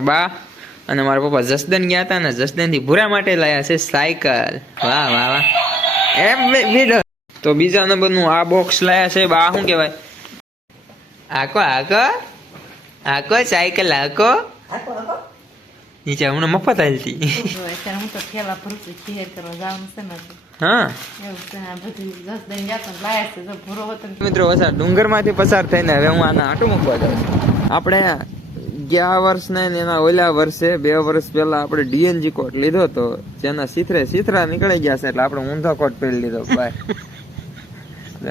બા અને મારા પપ્પા જસદન ગયા હતા ને જસદન થી ભૂરા માટે લાયા છે સાયકલ. વાહ વાહ વાહ. એમ બેડો તો બીજા નંબરનું આ બોક્સ લાયા છે બા. શું કહેવાય? આકો આકો આકો સાયકલ આકો નીચે હમણાં મફત હાલતી. હા મિત્રો ડુંગર માંથી પસાર થઈને હવે હું આના આટો મૂકવા જાઉં છું. આપણે ગયા વર્ષ ને એના ઓલા વર્ષે 2 વર્ષ પહેલા આપણે ડીએનજી કોટ લીધો તો જેના સીથરા નીકળી ગયા છે એટલે આપણે ઊંધો કોટ પહેરી લીધો ભાઈ.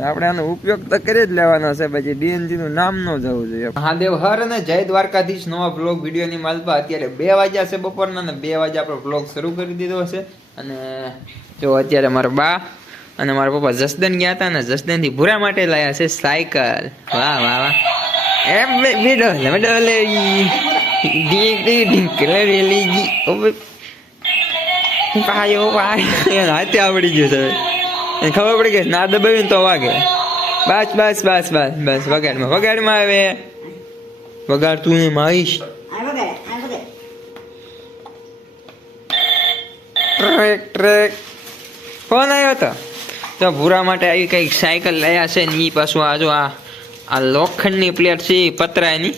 આપણે આનો ઉપયોગ તો કરી જ લેવાનો છે, પછી ડીએનજી નું નામ ન જવું જોઈએ. મહાદેવ હર અને જય દ્વારકાધીશ. નવા બ્લોગ વિડીયો ની માલપા અત્યારે 2 વાગ્યા છે બપોરના ને 2 વાગે આપણો બ્લોગ શરૂ કરી દીધો છે. અને જો અત્યારે મારા બા અને મારા પપ્પા જસદન ગયા હતા ને જસદન થી ભૂરા માટે લાયા છે સાયકલ. વાહ વાહ વાહ. એમ બેડો લે હાથે આવડી ગયું છે. ખબર પડી કે ના દબાવી તો વાગે. બસ બસ બસ બસ બસ વગાડમાં આવે વગાડ તું એમ આવીશ. ટ્રેક ફોન આવ્યો હતો તો ભૂરા માટે આવી કઈક સાયકલ લાયા છે ને ઈ પાછું આ જો આ લોખંડની પ્લેટ છે પતરાની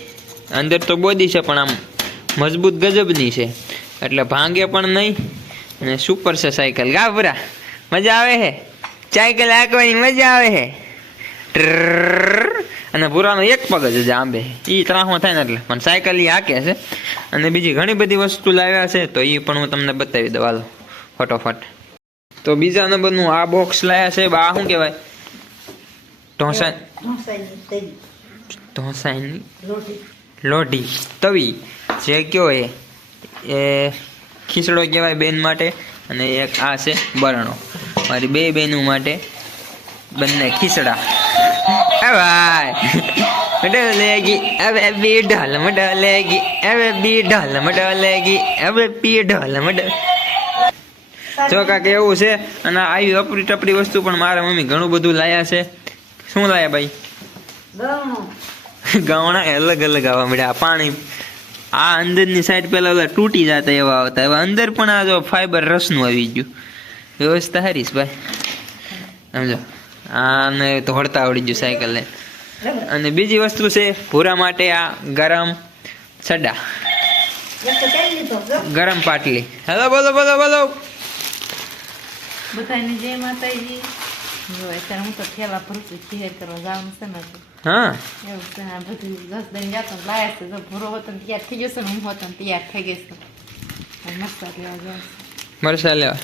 અંદર તો બોદી છે પણ આમ મજબૂત ગજબની છે એટલે ભાંગે પણ નહીં અને સુપર છે સાયકલ. ગા ભૂરા મજા આવે હે સાયકલ હાંકવાની મજા આવે હે. અને ભૂરાનો એક પગ જ આંબે એ ત્રાહો થાય ને એટલે પણ સાયકલ એ હાકે છે. અને બીજી ઘણી બધી વસ્તુ લાવ્યા છે તો એ પણ હું તમને બતાવી દઉં હાલો ફટોફટ. તો બીજા નંબરનું આ બોક્સ લાયા છે બા. શું કહેવાય? ઢોસાની લોઢી તવી જે કયો એ ખીચડો કહેવાય બેન માટે. અને એક આ છે બરણો મારી 2 બહેનો માટે બંને ખીચડા. ભાઈ મડલેગી હવે બીઢલ મડલેગી હવે બીઢલ મડલેગી હવે પીઢલ મડ. જો કાક એવું છે. અને આવી અપરી ટપરી વસ્તુ પણ મારા મમ્મી ઘણું બધું લાયા છે. શું લાયા ભાઈ? ગવણા અલગ અલગ આવવા મળ્યા. પાણી આ અંદરની સાઈડ પેલા ઓલા તૂટી જતા એવા આવતા, એવા અંદર પણ આ જો ફાઈબર રસનું આવી ગયું. વ્યવસ્થા હારી છે ભાઈ સમજો. આને ધોડતા આવડી ગયું સાયકલ ને. અને બીજી વસ્તુ છે ભૂરા માટે આ ગરમ સડા ગરમ પાટલી. હેલો બોલો બોલો બોલો બધાને જય માતાજી. અત્યારે હું તો થેલા ભરું છું શહેર કરવા જવાનું છે ને. હા એવું છે. આ બધું 10 દિન જતો લાયા છે. ભૂરો હતો ને તૈયાર થઈ ગયો છે ને હું હતો ને તૈયાર થઈ ગઈ છું. મરસા લેવા જાય મરસા લેવા.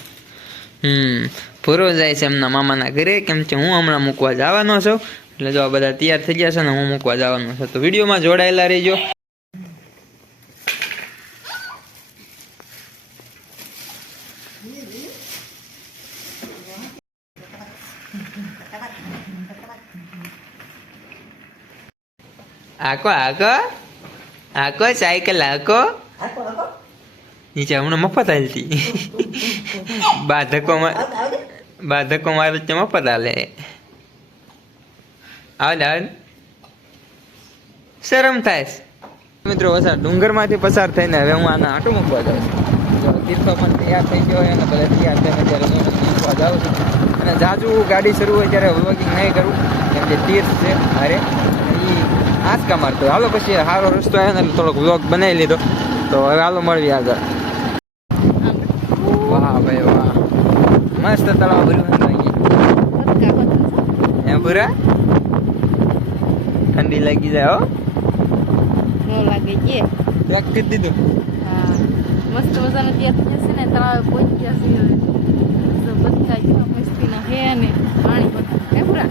ભૂરો જાય છે એમના મામાના ઘરે, કેમ કે હું હમણાં મૂકવા જવાનો છું. એટલે જો આ બધા તૈયાર થઈ ગયા છે ને હું મૂકવા જવાનો છું. તો વિડીયોમાં જોડાયેલા રહેજો. આકો આકો આકો સાયકલ આકો નીચે હમણાં મફત હાલતી. બાધકો મારે તે મફત હાલે. આવ શરમ થાય મિત્રો. ડુંગર માંથી પસાર થઈને હવે હું આના આટો મૂકવા જાઉં છું. તીર્થો પણ તૈયાર થઈ ગયો હોય અને બધા તૈયાર થઈને ત્યારે હું મૂકવા જાઉં છું. અને જાજુ ગાડી શરૂ હોય ત્યારે વ્લોગિંગ નહીં કરું કેમ કે તીર્થ છે અરે આંચકા મારતો. હાલો પછી સારો રસ્તો આવ્યો ને થોડોક વ્લોગ બનાવી લીધો. તો હવે હાલો મળવી આગળ. વાહ ભાઈ વાહ મસ્ત તળાવ ભર્યું એમ પૂરા. ઠંડી લાગી જાય હો. ન લાગે કે પેક કરી દીધું. હા મસ્ત મજાનો ત્યાં છે ને તળાવ પહોંચ્યા છે. બધા મસ્તીના હે ને પાણી બધા હે પૂરા.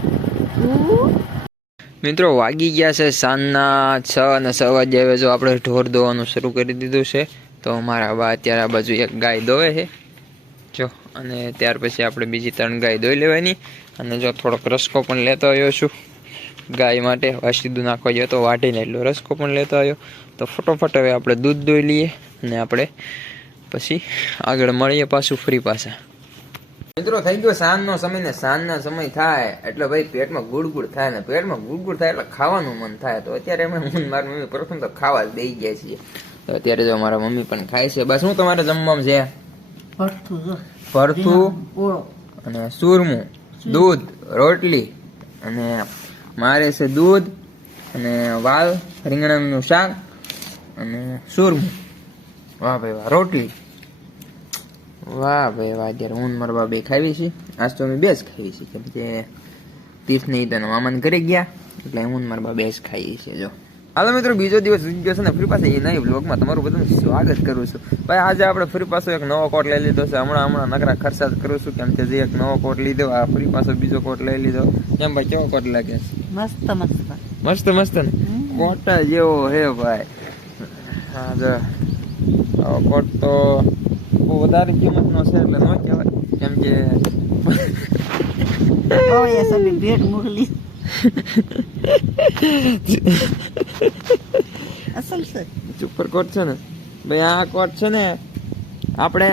મિત્રો વાગી ગયા છે સાંજના 6 અને 6 વાગે. હવે જો આપણે ઢોર દોવાનું શરૂ કરી દીધું છે. તો મારા બા અત્યારે આ બાજુ એક ગાય દોવે છે જો. અને ત્યાર પછી આપણે બીજી 3 ગાય દોઈ લેવાની. અને જો થોડોક રસકો પણ લેતો આવ્યો છું ગાય માટે. વાસીદું નાખવા ગયો તો વાટીને એટલો રસકો પણ લેતો આવ્યો. તો ફટોફટ હવે આપણે દૂધ દોઈ લઈએ અને આપણે પછી આગળ મળીએ પાછું ફરી પાછા. મિત્રો થઈ ગયો સાંજનો સમય ને સાંજના સમય થાય એટલે ભાઈ પેટમાં ગુડગુડ થાય ને પેટમાં ગુડગુડ થાય એટલે ખાવાનું મન થાય. તો અત્યારે અમે હું મારી મમ્મી પ્રથમ તો ખાવા જ દઈ ગયા છીએ. તો અત્યારે જો મારા મમ્મી પણ ખાય છે. બસ શું તમારે જમવામાં છે? ભરતું જો ભરથું ઓળો અને સુરમું, દૂધ, રોટલી, અને મારે છે દૂધ અને વાલ, રીંગણાનું શાક અને સુરમું. વાહ ભાઈ વાહ, રોટલી. વાહ ભાઈ વાહ. અત્યારે હું ને મારા બા બે ખાવી છે. આજ તો અમે બે જ ખાવી છે, કેમ કે તીર્થ નહીં તો મામાને ઘરે ગયા, એટલે હું ને મારા બા બે જ ખાઈએ છીએ. જો હાલો મિત્રો, બીજો દિવસ વીતી ગયો છે ને ફરી પાછા એ નહીં વ્લોગમાં તમારું બધું સ્વાગત કરું છું. ભાઈ આજે આપણે ફરી પાછો એક નવો કોટ લઈ લીધો છે. હમણાં નકરા ખર્ચા જ કરું છું, કેમ કે જે એક નવો કોટ લીધો, આ ફરી પાછો બીજો કોટ લઈ લીધો. કેમ ભાઈ, કેવો કોટ લાગે છે? મસ્ત મસ્ત મસ્ત મસ્ત ને કોટ જેવો હે ભાઈ. હા જો આવો કોટ તો બહુ વધારે કિંમતનો છે એટલે ન કહેવાય, કેમ કે ઓય સબી ભેટ મોકલી અસલ છે સુપર કોટ છે ને ભાઈ. આ કોટ છે ને આપણે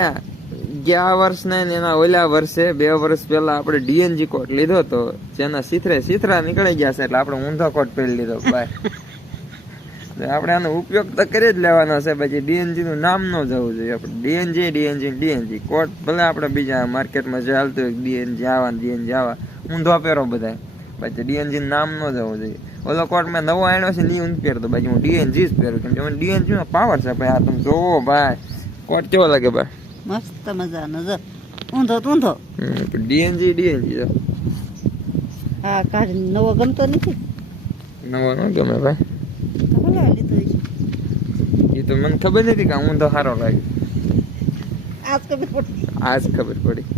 ગયા વર્ષ ને એના ઓલા વર્ષે 2 વર્ષ પહેલા આપણે ડીએનજી કોટ લીધો તો, જેના સીથરા નીકળી ગયા છે, એટલે આપણે ઊંધો કોટ પહેરી લીધો ભાઈ. આપણે આનો ઉપયોગ તો કરી જ લેવાનો છે. પછી ડીએનજી નું નામ ન જવું જોઈએ. આપણે ડીએનજી કોટ ભલે આપણે બીજા માર્કેટમાં જે હાલતું હોય ડીએનજી આવા ઊંધો પહેરો બધા, પછી ડીએનજી નું નામ ન જવું જોઈએ. ઓલો કોટ મેં નવો આણ્યો છે નહીં ઊંધ પહેરતો, પછી હું ડીએનજી જ પહેરું, કેમ કે મને ડીએનજી નો પાવર છે ભાઈ. આ તમે જોવો ભાઈ, કોટ કેવો લાગે ભાઈ? મસ્ત મજાનો જો ઊંધો ડીએનજી જો હા કાઢ નવો ગમતો નથી નવો ન ગમે ભાઈ. તો ભલે લીધો છે એ તો મને ખબર નથી કે ઊંધો સારો લાગે. આજ ખબર પડી આજ ખબર પડી.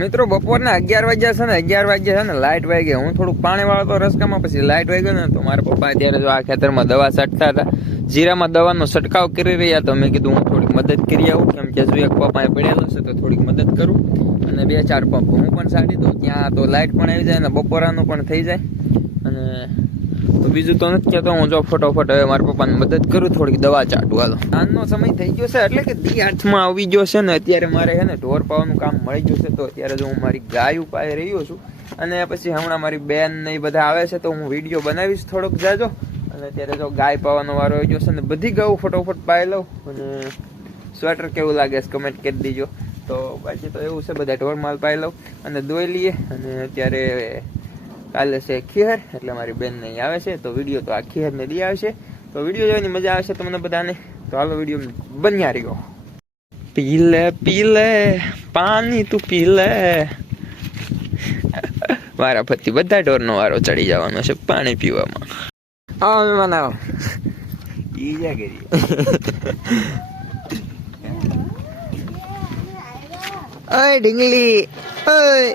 મિત્રો બપોરના 11 વાગ્યા છે ને લાઈટ વાગી ગઈ. હું થોડુંક પાણી વાળતો રસકામાં, પછી લાઈટ વાગી ગયો ને તો મારા પપ્પા અત્યારે જો આ ખેતરમાં દવા છાંટતા હતા, જીરામાં દવાનો છંટકાવ કરી રહ્યા. તો મેં કીધું હું થોડીક મદદ કરી આવું, કેમ કે જો એક પંપ અહીં પડેલો છે તો થોડીક મદદ કરું, અને 2-4 પંપ હું પણ છાંટી દઉં. ત્યાં તો લાઈટ પણ આવી જાય અને બપોરાનું પણ થઈ જાય. અને તો બીજું તો નથી કહેતો, હું જો ફટોફટ હવે મારા પપ્પાને મદદ કરું, થોડીક દવા ચાટું. હાલો, સાંજનો સમય થઈ ગયો છે, એટલે કે દી હાથમાં આવી ગયો છે ને અત્યારે મારે છે ને ઢોર પાવાનું કામ મળી ગયું છે. તો અત્યારે જો હું મારી ગાય ઉપાય રહ્યો છું, અને પછી હમણાં મારી બેન ને એ બધા આવે છે તો હું વિડીયો બનાવીશ થોડોક જાજો. અને અત્યારે જો ગાય પાવાનો વારો આવી ગયો છે ને બધી ગાયું ફટોફટ પાઈ લઉં. અને સ્વેટર કેવું લાગે છે કમેન્ટ કરી દીજો. તો બાકી તો એવું છે, બધા ઢોર માલ પાઈ લઉં અને દોઈ લઈએ. અને અત્યારે કાલે છે ખીહર, એટલે મારી બેન ને આવે છે, તો વિડીયો તો આ ખીહર ને દી આવશે. તો વિડીયો જોવાની મજા આવશે તમને બધાને. તો હાલો વિડીયો બન્યા રહ્યો. પીલે પાણી તું પીલે. મારા પતિ બધા ઢોરનો વારો ચડી જવાનો છે પાણી પીવામાં. આવો મહેમાન આવો. ઈજા કરી ઓય ઢીંગલી ઓય.